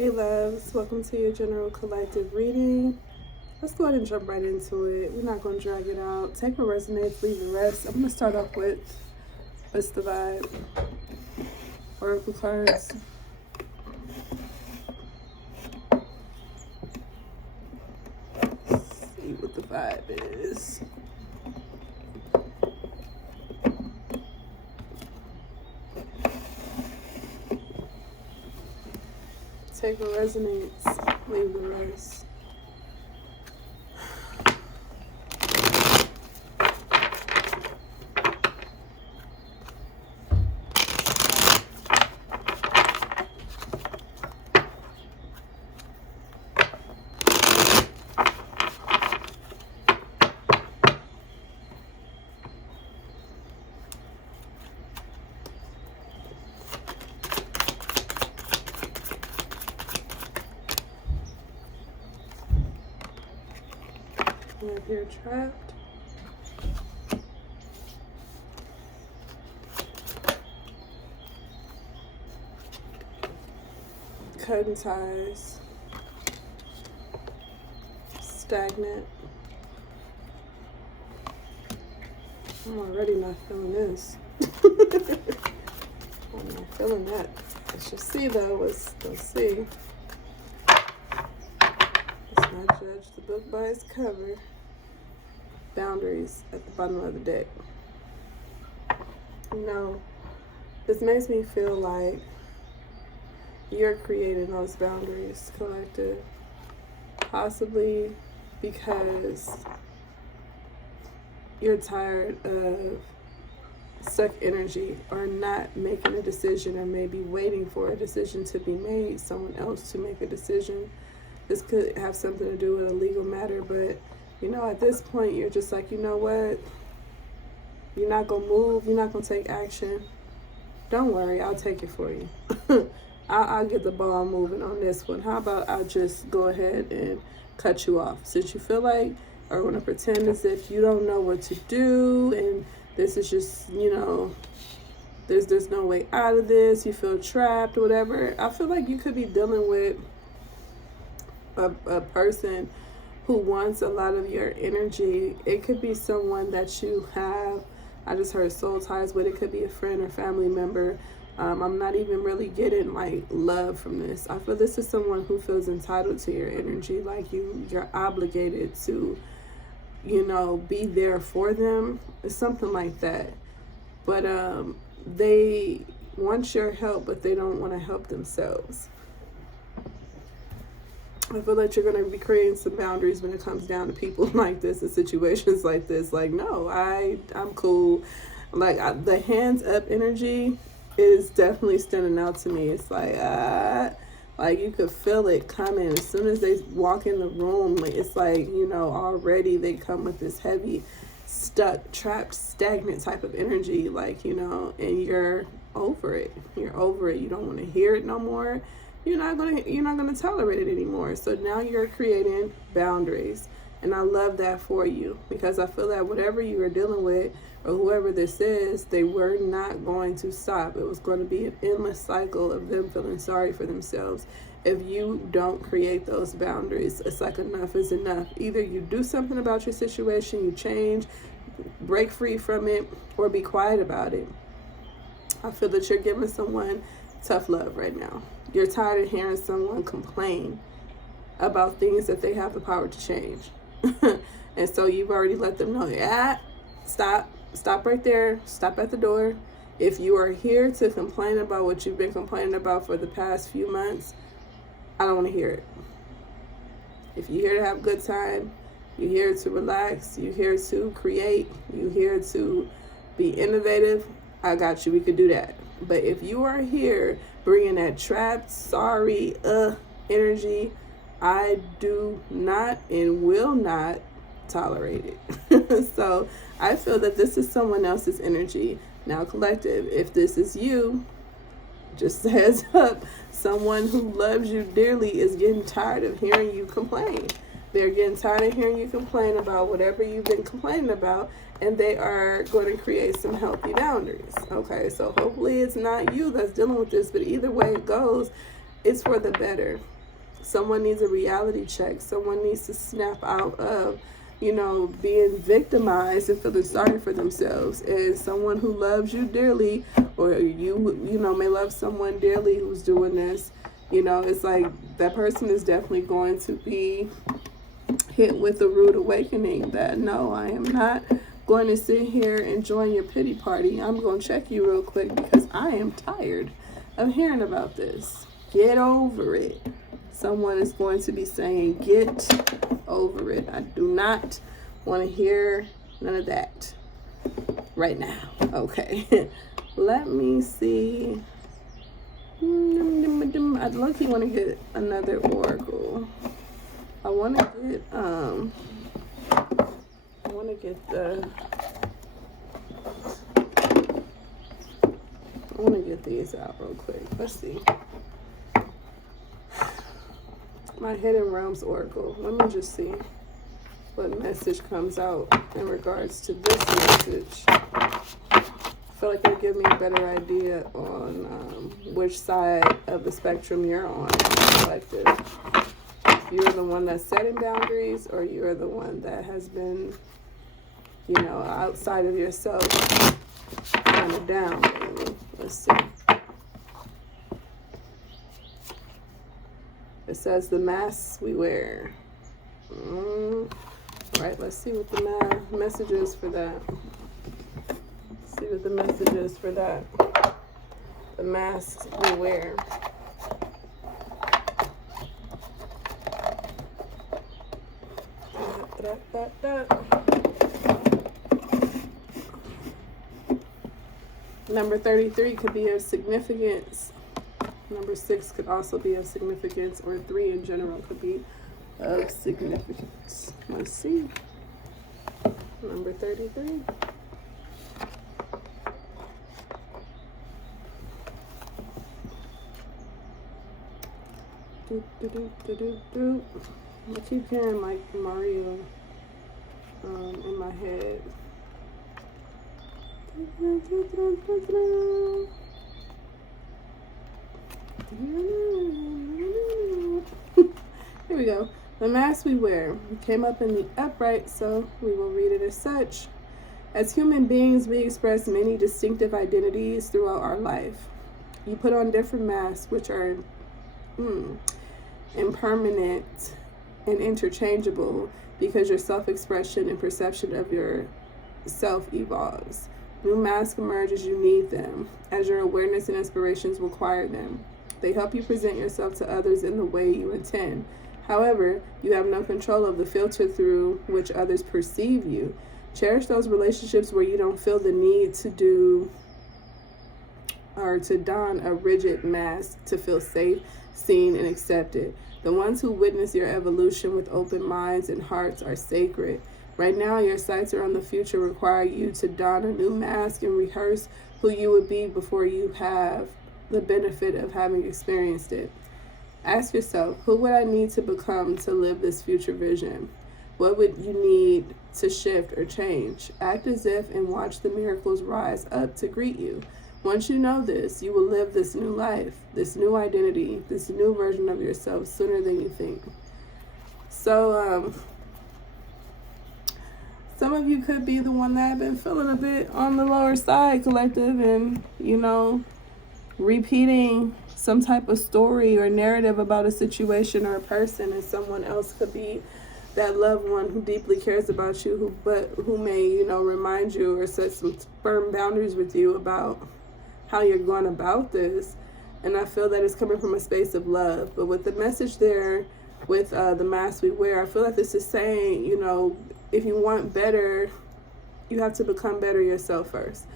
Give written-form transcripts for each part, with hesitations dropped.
Hey loves, welcome to your general collective reading. Let's go ahead and jump right into it. We're not going to drag it out. Take what resonates, leave the rest. I'm going to start off with what's the vibe? Oracle cards. Let's see what the vibe is. Take what resonates, leave the rest. We have here trapped. Cutting ties. Stagnant. I'm already not feeling this. I'm not feeling that. Let's just see though. Let's see. Let's not judge the book by its cover. Boundaries at the bottom of the deck. You know, this makes me feel like you're creating those boundaries, collective. Possibly because you're tired of stuck energy or not making a decision, or maybe waiting for a decision to be made, someone else to make a decision. This could have something to do with a legal matter, but you know, at this point, you're just like, you know what? You're not going to move. You're not going to take action. Don't worry. I'll take it for you. I'll get the ball moving on this one. How about I'll just go ahead and cut you off? Since you feel like, or want to pretend as if you don't know what to do, and this is just, you know, there's no way out of this. You feel trapped or whatever. I feel like you could be dealing with a person who wants a lot of your energy. It could be someone that you have, I just heard soul ties with. It could be a friend or family member. I'm not even really getting like love from this. I feel this is someone who feels entitled to your energy, like you're obligated to, you know, be there for them. It's something like that. But they want your help, but they don't want to help themselves. I feel like you're going to be creating some boundaries when it comes down to people like this and situations like this. Like, no, I'm cool. Like, the hands up energy is definitely standing out to me. It's like you could feel it coming as soon as they walk in the room. It's like, you know, already they come with this heavy, stuck, trapped, stagnant type of energy. Like, you know, and you're over it. You're over it. You don't want to hear it no more. You're not gonna tolerate it anymore. So now you're creating boundaries, and I love that for you, because I feel that whatever you are dealing with, or whoever this is, they were not going to stop. It was going to be an endless cycle of them feeling sorry for themselves. If you don't create those boundaries, it's like enough is enough. Either you do something about your situation, you change, break free from it, or be quiet about it. I feel that you're giving someone tough love right now. You're tired of hearing someone complain about things that they have the power to change. And so you've already let them know, stop right there, stop at the door. If you are here to complain about what you've been complaining about for the past few months, I don't want to hear it. If you're here to have a good time, you're here to relax, you're here to create, you're here to be innovative, I got you. We could do that. But if you are here bringing that trapped, sorry, energy, I do not and will not tolerate it. So I feel that this is someone else's energy. Now, collective, if this is you, just a heads up, someone who loves you dearly is getting tired of hearing you complain. They're getting tired of hearing you complain about whatever you've been complaining about, and they are going to create some healthy boundaries. Okay, so hopefully it's not you that's dealing with this, but either way it goes, it's for the better. Someone needs a reality check. Someone needs to snap out of, being victimized and feeling sorry for themselves. And someone who loves you dearly, or you may love someone dearly who's doing this, it's like that person is definitely going to be hit with a rude awakening that, no, I am not going to sit here and join your pity party. I'm going to check you real quick because I am tired of hearing about this. Get over it. Someone is going to be saying, get over it. I do not want to hear none of that right now. Okay. Let me see. I'd lucky want to get another oracle. I want to get these out real quick. Let's see. My Hidden Realms Oracle. Let me just see what message comes out in regards to this message. I feel like it'll give me a better idea on which side of the spectrum you're on, collective. If you're the one that's setting boundaries, or you're the one that has been, outside of yourself, kind of down. Let's see. It says the masks we wear. All right, let's see what the message is for that. Let's see what the message is for that. The masks we wear. Number 33 could be of significance. Number 6 could also be of significance, or 3 in general could be of significance. Let's see. Number 33. I keep hearing like Mario in my head. Here we go. The mask we wear came up in the upright, so we will read it as such. As human beings, we express many distinctive identities throughout our life. You put on different masks, which are impermanent and interchangeable, because your self-expression and perception of yourself evolves. New masks emerge as you need them, as your awareness and inspirations require them. They help you present yourself to others in the way you intend. However, you have no control of the filter through which others perceive you. Cherish those relationships where you don't feel the need to don a rigid mask to feel safe, seen, and accepted. The ones who witness your evolution with open minds and hearts are sacred. Right now, your sights are on the future require you to don a new mask and rehearse who you would be before you have the benefit of having experienced it. Ask yourself, who would I need to become to live this future vision? What would you need to shift or change? Act as if and watch the miracles rise up to greet you. Once you know this, you will live this new life, this new identity, this new version of yourself sooner than you think. So, some of you could be the one that have been feeling a bit on the lower side, collective, and, repeating some type of story or narrative about a situation or a person, and someone else could be that loved one who deeply cares about you, who may, remind you or set some firm boundaries with you about how you're going about this. And I feel that it's coming from a space of love. But with the message there, with the mask we wear, I feel like this is saying, if you want better, you have to become better yourself first.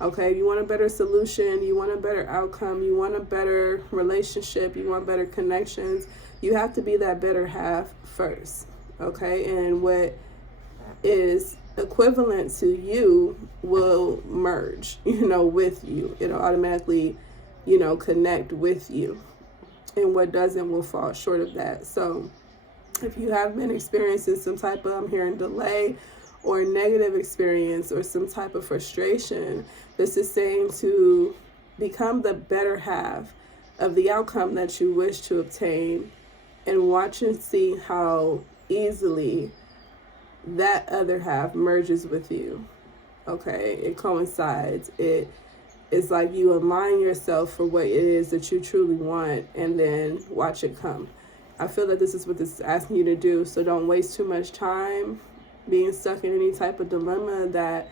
Okay, you want a better solution, you want a better outcome, you want a better relationship, you want better connections, you have to be that better half first. Okay, and what is equivalent to you will merge, with you. It'll automatically, connect with you. And what doesn't will fall short of that. So if you have been experiencing some type of, I'm hearing delay or negative experience or some type of frustration, this is saying to become the better half of the outcome that you wish to obtain, and watch and see how easily that other half merges with you. Okay, it coincides. It is like you align yourself for what it is that you truly want, and then watch it come. I feel that this is what this is asking you to do. So don't waste too much time being stuck in any type of dilemma that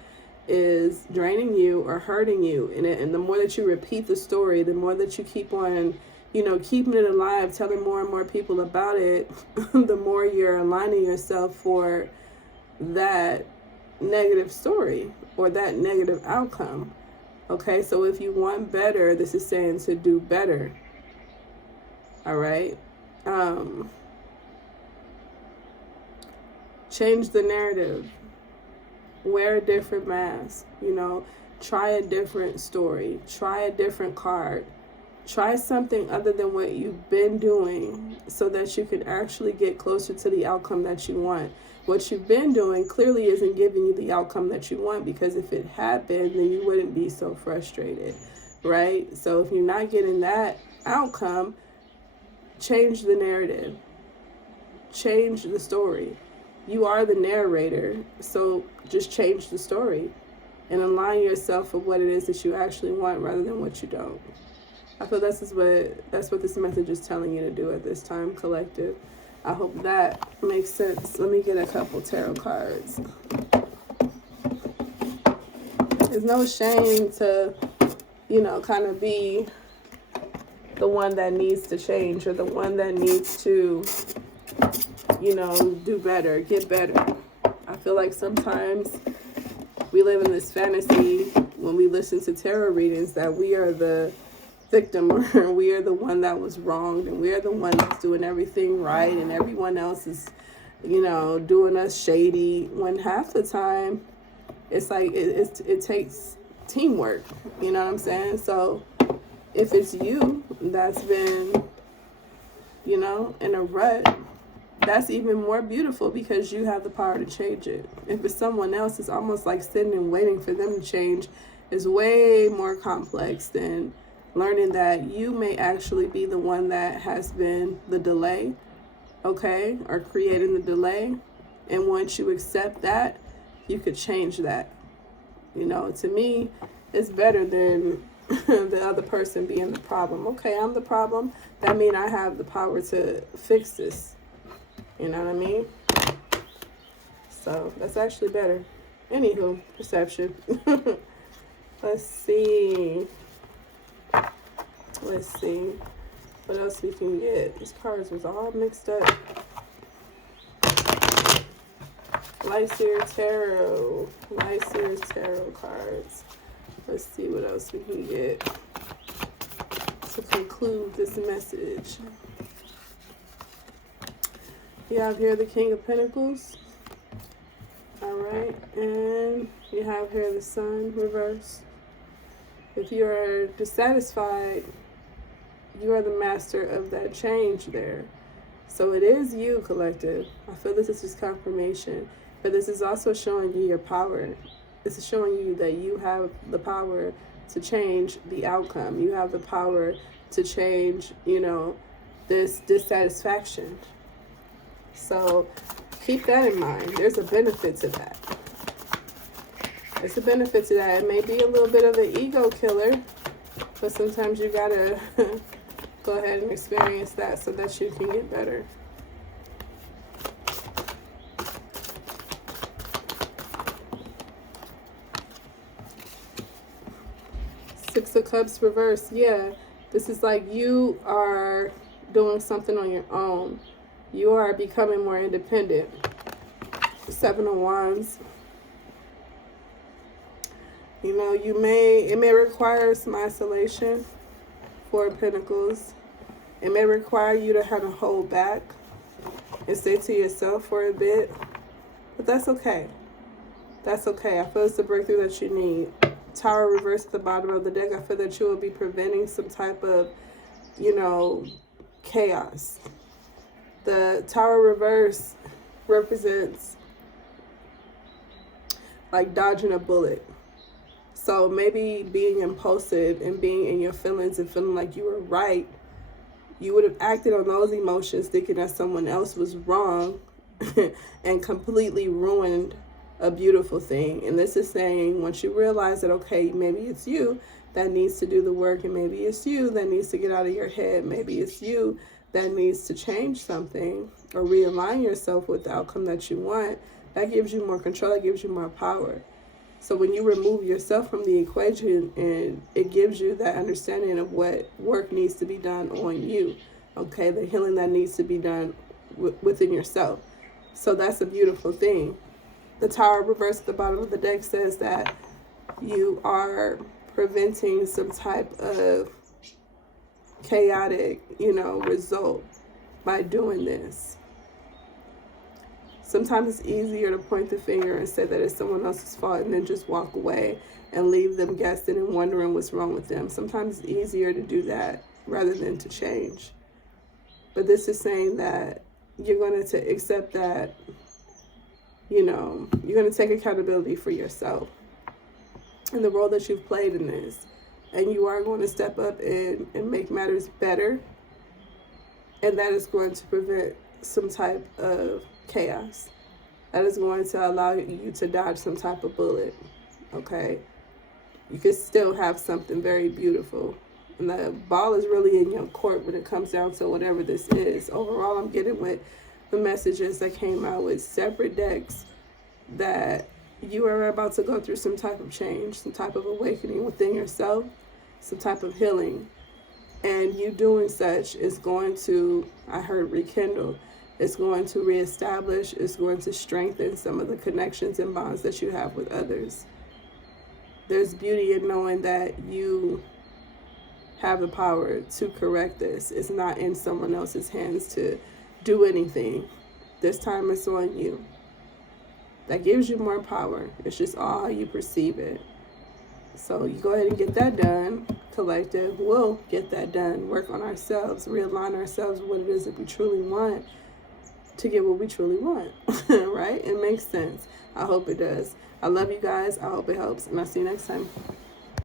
is draining you or hurting you. And the more that you repeat the story, the more that you keep on, keeping it alive, telling more and more people about it, the more you're aligning yourself for that negative story or that negative outcome. Okay, so if you want better, this is saying to do better. All right. Change the narrative. Wear a different mask. Try a different story. Try a different card. Try something other than what you've been doing so that you can actually get closer to the outcome that you want. What you've been doing clearly isn't giving you the outcome that you want, because if it had been, then you wouldn't be so frustrated, right? So if you're not getting that outcome, change the narrative. Change the story. You are the narrator, so just change the story and align yourself with what it is that you actually want rather than what you don't. I feel that's what this message is telling you to do at this time, collective. I hope that makes sense. Let me get a couple tarot cards. There's no shame to, kind of be the one that needs to change, or the one that needs to, do better, get better. I feel like sometimes we live in this fantasy when we listen to tarot readings that we are the victim, or we are the one that was wronged, and we are the one that's doing everything right, and everyone else is, doing us shady, when half the time it's like it takes teamwork. You know what I'm saying? So if it's you that's been, in a rut, that's even more beautiful because you have the power to change it. If it's someone else, it's almost like sitting and waiting for them to change is way more complex than learning that you may actually be the one that has been the delay, okay, or creating the delay. And once you accept that, you could change that. To me, it's better than the other person being the problem. Okay, I'm the problem. That means I have the power to fix this. You know what I mean? So that's actually better. Anywho, perception. Let's see what else we can get. These cards was all mixed up. Lyseer Tarot cards. Let's see what else we can get to conclude this message. You have here the King of Pentacles. All right, and you have here the Sun reverse. If you are dissatisfied, you are the master of that change there. So it is you, collective. I feel this is just confirmation, but this is also showing you your power. This is showing you that you have the power to change the outcome. You have the power to change, this dissatisfaction. So keep that in mind. There's a benefit to that. It's a benefit to that. It may be a little bit of an ego killer, but sometimes you gotta go ahead and experience that so that you can get better. Six of Cups reverse. Yeah, this is like you are doing something on your own. You are becoming more independent. Seven of Wands. It may require some isolation. Four of Pentacles. It may require you to kind of hold back and stay to yourself for a bit. But that's okay. That's okay. I feel it's the breakthrough that you need. Tower reversed at the bottom of the deck. I feel that you will be preventing some type of, chaos. The Tower reverse represents like dodging a bullet. So maybe being impulsive and being in your feelings and feeling like you were right you would have acted on those emotions thinking that someone else was wrong and completely ruined a beautiful thing. And this is saying, once you realize that, okay, maybe it's you that needs to do the work, and maybe it's you that needs to get out of your head, maybe it's you that needs to change something or realign yourself with the outcome that you want, that gives you more control, that gives you more power. So when you remove yourself from the equation, and it gives you that understanding of what work needs to be done on you, okay, the healing that needs to be done within yourself. So that's a beautiful thing. The Tower reverse at the bottom of the deck says that you are preventing some type of chaotic, result by doing this. Sometimes it's easier to point the finger and say that it's someone else's fault and then just walk away and leave them guessing and wondering what's wrong with them. Sometimes it's easier to do that rather than to change. But this is saying that you're going to accept that, you're going to take accountability for yourself and the role that you've played in this. And you are going to step up and make matters better. And that is going to prevent some type of chaos. That is going to allow you to dodge some type of bullet. Okay? You can still have something very beautiful. And the ball is really in your court when it comes down to whatever this is. Overall, I'm getting with the messages that came out with separate decks that you are about to go through some type of change, some type of awakening within yourself, some type of healing. And you doing such is going to, I heard, rekindle. It's going to reestablish. It's going to strengthen some of the connections and bonds that you have with others. There's beauty in knowing that you have the power to correct this. It's not in someone else's hands to do anything. This time it's on you. That gives you more power. It's just all how you perceive it. So you go ahead and get that done. Collective will get that done. Work on ourselves. Realign ourselves with what it is that we truly want to get what we truly want. Right? It makes sense. I hope it does. I love you guys. I hope it helps. And I'll see you next time.